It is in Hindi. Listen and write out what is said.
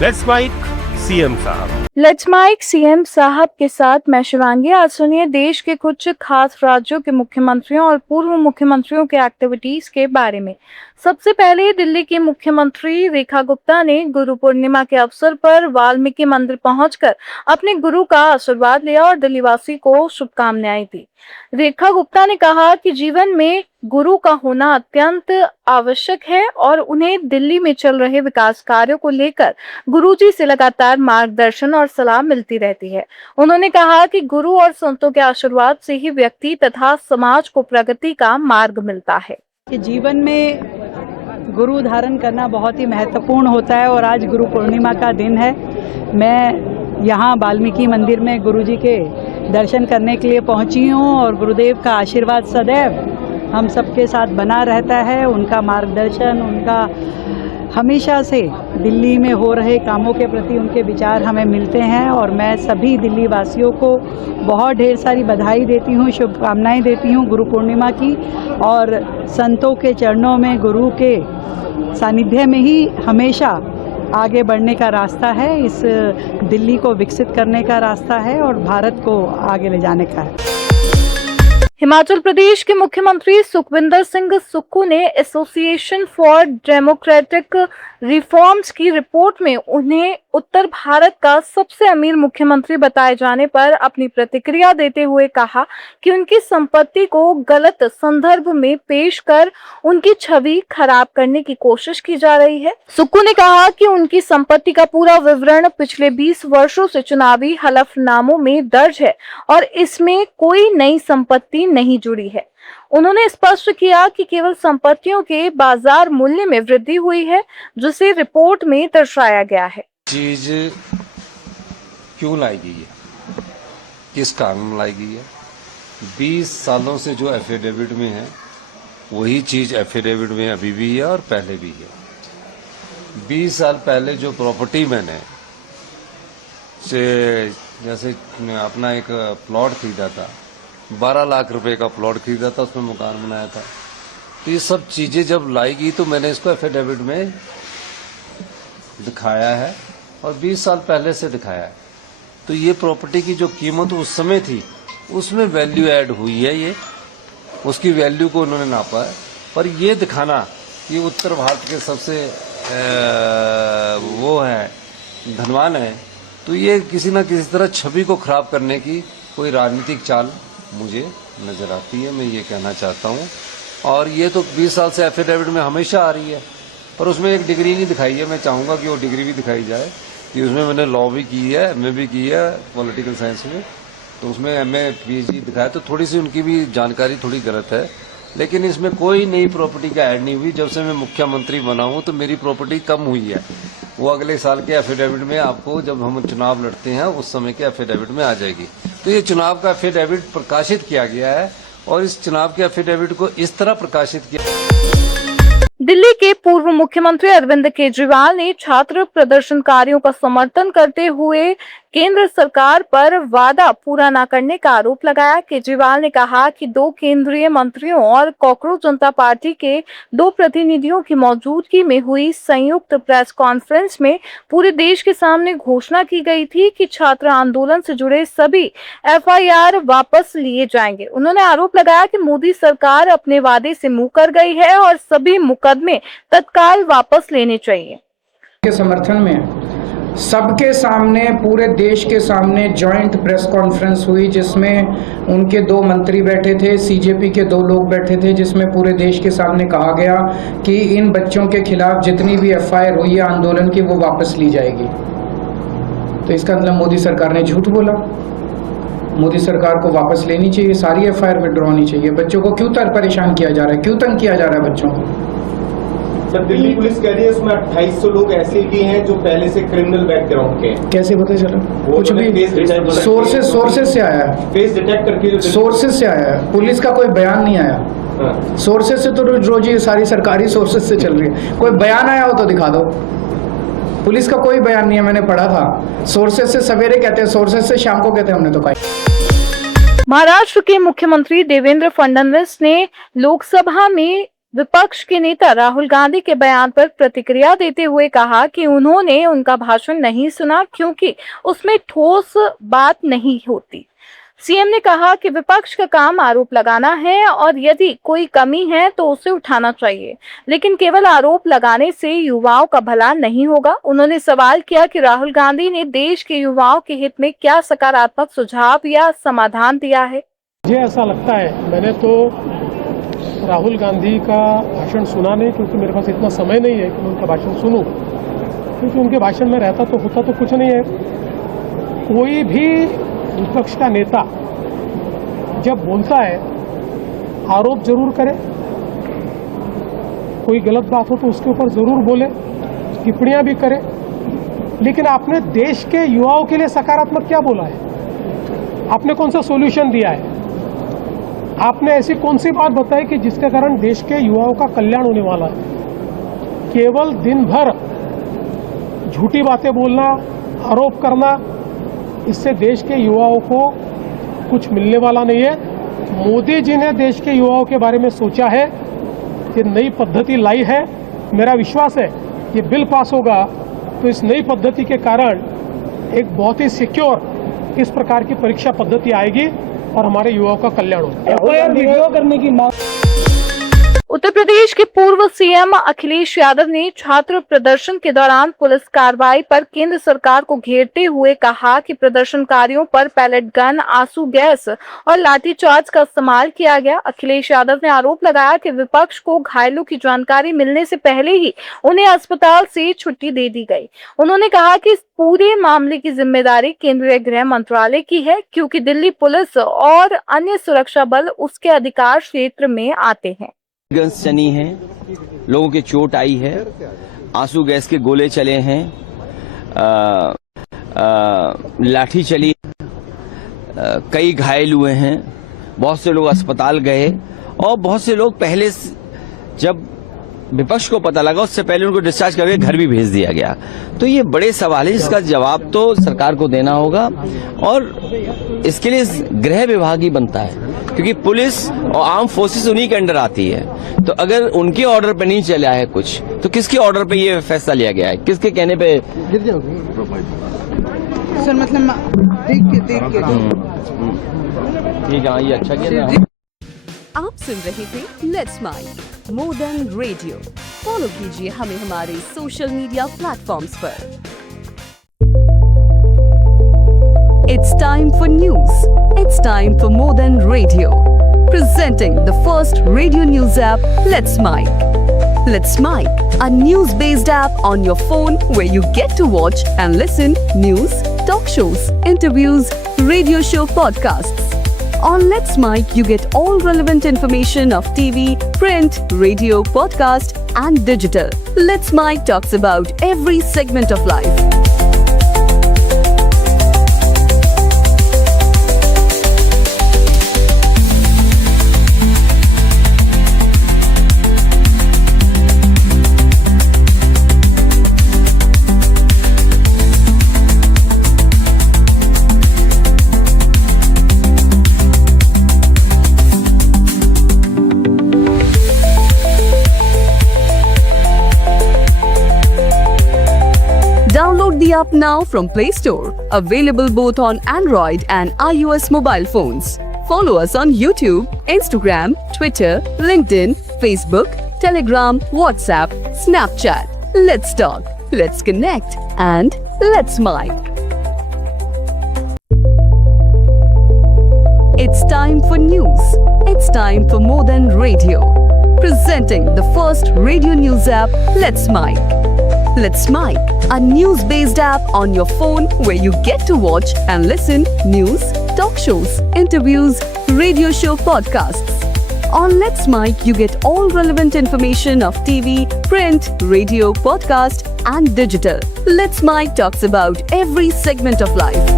लेट्स माइक सीएम साहब। लेट्स माइक सीएम साहब के साथ मैं शिवांगी। आज सुनिए देश के कुछ खास राज्यों के मुख्यमंत्रियों और पूर्व मुख्यमंत्रियों के एक्टिविटीज के बारे में। सबसे पहले दिल्ली की मुख्यमंत्री रेखा गुप्ता ने गुरु पूर्णिमा के अवसर पर वाल्मीकि मंदिर पहुंचकर अपने गुरु का आशीर्वाद लिया और दिल्लीवासी को शुभकामनाएं दी। रेखा गुप्ता ने कहा कि जीवन में गुरु का होना अत्यंत आवश्यक है और उन्हें दिल्ली में चल रहे विकास कार्यों को लेकर गुरुजी से लगातार मार्गदर्शन और सलाह मिलती रहती है। उन्होंने कहा कि गुरु और संतों के आशीर्वाद से ही व्यक्ति तथा समाज को प्रगति का मार्ग मिलता है। जीवन में गुरु धारण करना बहुत ही महत्वपूर्ण होता है और आज गुरु पूर्णिमा का दिन है। मैं यहाँ वाल्मीकि मंदिर में गुरुजी के दर्शन करने के लिए पहुँची हूँ और गुरुदेव का आशीर्वाद सदैव हम सबके साथ बना रहता है। उनका मार्गदर्शन, उनका हमेशा से दिल्ली में हो रहे कामों के प्रति उनके विचार हमें मिलते हैं और मैं सभी दिल्ली वासियों को बहुत ढेर सारी बधाई देती हूँ, शुभकामनाएं देती हूँ गुरु पूर्णिमा की। और संतों के चरणों में, गुरु के सानिध्य में ही हमेशा आगे बढ़ने का रास्ता है। इस दिल्ली को विकसित करने का रास्ता है और भारत को आगे ले जाने का है। हिमाचल प्रदेश के मुख्यमंत्री सुखविंदर सिंह सुक्खू ने एसोसिएशन फॉर डेमोक्रेटिक रिफॉर्म्स की रिपोर्ट में उन्हें उत्तर भारत का सबसे अमीर मुख्यमंत्री बताए जाने पर अपनी प्रतिक्रिया देते हुए कहा कि उनकी संपत्ति को गलत संदर्भ में पेश कर उनकी छवि खराब करने की कोशिश की जा रही है। सुक्खू ने कहा कि उनकी संपत्ति का पूरा विवरण पिछले 20 वर्षों से चुनावी हलफनामों में दर्ज है और इसमें कोई नई संपत्ति नहीं जुड़ी है। उन्होंने स्पष्ट किया कि केवल संपत्तियों के बाजार मूल्य में वृद्धि हुई है, जिसे रिपोर्ट में दर्शाया गया है। चीज क्यों लाई गई है, किस कारण लाई गई है? 20 सालों से जो एफिडेविट में है वही चीज एफिडेविट में अभी भी है और पहले भी है। 20 साल पहले जो प्रॉपर्टी मैंने से जैसे अपना एक प्लॉट खरीदा था, 12 लाख रुपए का प्लॉट खरीदा था, उसमें मकान बनाया था। तो ये सब चीजें जब लाई गई तो मैंने इसको एफिडेविट में दिखाया है और 20 साल पहले से दिखाया है। तो ये प्रॉपर्टी की जो कीमत उस समय थी उसमें वैल्यू ऐड हुई है, ये उसकी वैल्यू को उन्होंने नापा है। पर ये दिखाना कि उत्तर भारत के सबसे वो है धनवान है, तो ये किसी ना किसी तरह छवि को खराब करने की कोई राजनीतिक चाल मुझे नजर आती है। मैं ये कहना चाहता हूँ। और ये तो 20 साल से एफिडेविट में हमेशा आ रही है, पर उसमें एक डिग्री नहीं दिखाई है। मैं चाहूँगा कि वो डिग्री भी दिखाई जाए कि उसमें मैंने लॉ भी की है, एमए भी की है पॉलिटिकल साइंस में, तो उसमें एमए पीएचडी दिखाया, तो थोड़ी सी उनकी भी जानकारी थोड़ी गलत है। लेकिन इसमें कोई नई प्रॉपर्टी का ऐड नहीं हुई। जब से मैं मुख्यमंत्री बना हूँ तो मेरी प्रॉपर्टी कम हुई है। वो अगले साल के एफिडेविट में आपको, जब हम चुनाव लड़ते हैं उस समय के एफिडेविट में आ जाएगी। तो ये चुनाव का एफिडेविट प्रकाशित किया गया है और इस चुनाव के एफिडेविट को इस तरह प्रकाशित किया। दिल्ली के पूर्व मुख्यमंत्री अरविंद केजरीवाल ने छात्र प्रदर्शनकारियों का समर्थन करते हुए केंद्र सरकार पर वादा पूरा न करने का आरोप लगाया। केजरीवाल ने कहा कि 2 केंद्रीय मंत्रियों और कॉकरोच जनता पार्टी के 2 प्रतिनिधियों की मौजूदगी में हुई संयुक्त प्रेस कॉन्फ्रेंस में पूरे देश के सामने घोषणा की गई थी कि छात्र आंदोलन से जुड़े सभी एफआईआर वापस लिए जाएंगे। उन्होंने आरोप लगाया कि मोदी सरकार अपने वादे से मुकर गई है और सभी मुकदमे तत्काल वापस लेने चाहिए। के समर्थन में सबके सामने, पूरे देश के सामने जॉइंट प्रेस कॉन्फ्रेंस हुई, जिसमें उनके 2 मंत्री बैठे थे, सीजेपी के 2 लोग बैठे थे, जिसमें पूरे देश के सामने कहा गया कि इन बच्चों के खिलाफ जितनी भी एफआईआर हुई है आंदोलन की, वो वापस ली जाएगी। तो इसका मतलब मोदी सरकार ने झूठ बोला। मोदी सरकार को वापस लेनी चाहिए, सारी एफआईआर विड्रॉ होनी चाहिए। बच्चों को क्यों परेशान किया जा रहा है, क्यों तंग किया जा रहा है बच्चों को? सर, दिल्ली पुलिस कह रही है उसमें 2800 लोग ऐसे भी हैं जो पहले से क्रिमिनल बैकग्राउंड के हैं। कैसे पता चला? कुछ भी सोर्सेस से आया है, फेस डिटेक्ट करके सोर्सेस से आया है, पुलिस का कोई बयान नहीं आया। सोर्सेस से तो रोज ये सारी सरकारी सोर्सेस से चल रही है। कोई बयान आया हो तो दिखा दो। पुलिस का कोई बयान नहीं है, मैंने पढ़ा था। सोर्सेस से सवेरे कहते हैं, सोर्सेस से शाम को कहते हैं, हमने तो कहा। महाराष्ट्र के मुख्यमंत्री देवेंद्र फडणवीस ने लोकसभा में विपक्ष के नेता राहुल गांधी के बयान पर प्रतिक्रिया देते हुए कहा कि उन्होंने उनका भाषण नहीं सुना क्योंकि उसमें ठोस बात नहीं होती। सीएम ने कहा कि विपक्ष का काम आरोप लगाना है और यदि कोई कमी है तो उसे उठाना चाहिए, लेकिन केवल आरोप लगाने से युवाओं का भला नहीं होगा। उन्होंने सवाल किया कि राहुल गांधी ने देश के युवाओं के हित में क्या सकारात्मक सुझाव या समाधान दिया है। मुझे ऐसा लगता है, मैंने तो राहुल गांधी का भाषण सुना नहीं क्योंकि मेरे पास इतना समय नहीं है कि मैं उनका भाषण सुनूं, क्योंकि उनके भाषण में रहता तो होता तो कुछ नहीं है। कोई भी विपक्ष का नेता जब बोलता है आरोप जरूर करे, कोई गलत बात हो तो उसके ऊपर जरूर बोले, टिप्पणियां भी करे, लेकिन आपने देश के युवाओं के लिए सकारात्मक क्या बोला है? आपने कौन सा सॉल्यूशन दिया है? आपने ऐसी कौन सी बात बताई कि जिसके कारण देश के युवाओं का कल्याण होने वाला है? केवल दिन भर झूठी बातें बोलना, आरोप करना, इससे देश के युवाओं को कुछ मिलने वाला नहीं है। मोदी जी ने देश के युवाओं के बारे में सोचा है, ये नई पद्धति लाई है। मेरा विश्वास है ये बिल पास होगा तो इस नई पद्धति के कारण एक बहुत ही सिक्योर इस प्रकार की परीक्षा पद्धति आएगी और हमारे युवाओं का कल्याण होगा। वीडियो करने की मांग। उत्तर प्रदेश के पूर्व सीएम अखिलेश यादव ने छात्र प्रदर्शन के दौरान पुलिस कार्रवाई पर केंद्र सरकार को घेरते हुए कहा कि प्रदर्शनकारियों पर पैलेट गन, आंसू गैस और लाठीचार्ज का इस्तेमाल किया गया। अखिलेश यादव ने आरोप लगाया कि विपक्ष को घायलों की जानकारी मिलने से पहले ही उन्हें अस्पताल से छुट्टी दे दी गई। उन्होंने कहा कि इस पूरे मामले की जिम्मेदारी केंद्रीय गृह मंत्रालय की है क्योंकि दिल्ली पुलिस और अन्य सुरक्षा बल उसके अधिकार क्षेत्र में आते हैं। गन्स चली हैं, लोगों के चोट आई है, आंसू गैस के गोले चले हैं, लाठी चली, कई घायल हुए हैं, बहुत से लोग अस्पताल गए और बहुत से लोग पहले जब विपक्ष को पता लगा उससे पहले उनको डिस्चार्ज करके घर भी भेज दिया गया। तो ये बड़े सवाल है जिसका जवाब तो सरकार को देना होगा और इसके लिए गृह विभाग ही बनता है क्योंकि पुलिस और आर्म फोर्सेस उन्हीं के अंडर आती है। तो अगर उनके ऑर्डर पे नहीं चला है कुछ तो किसके ऑर्डर पे ये फैसला लिया गया है, किसके कहने पे? सर मतलब देख के ठीक है, ये अच्छा किया। आप सुन रहे थे let's mic more than radio. Follow कीजिए हमें हमारे सोशल मीडिया प्लेटफॉर्म्स पर। It's time for news. It's time for more than radio. Presenting the first radio news app, Let's Mic. Let's Mic, a news-based app on your phone where you get to watch and listen news, talk shows, interviews, radio show podcasts. On Let's Mic, you get all relevant information of TV, print, radio, podcast, and digital. Let's Mic talks about every segment of life. Download the app now from Play Store. Available both on Android and iOS mobile phones. Follow us on YouTube, Instagram, Twitter, LinkedIn, Facebook, Telegram, WhatsApp, Snapchat. Let's talk, let's connect, and let's mic. It's time for news. It's time for more than radio. Presenting the first radio news app, Let's Mic. Let's Mic, a news-based app on your phone where you get to watch and listen news, talk shows, interviews, radio show podcasts. On Let's Mic, you get all relevant information of TV, print, radio, podcast, and digital. Let's Mic talks about every segment of life.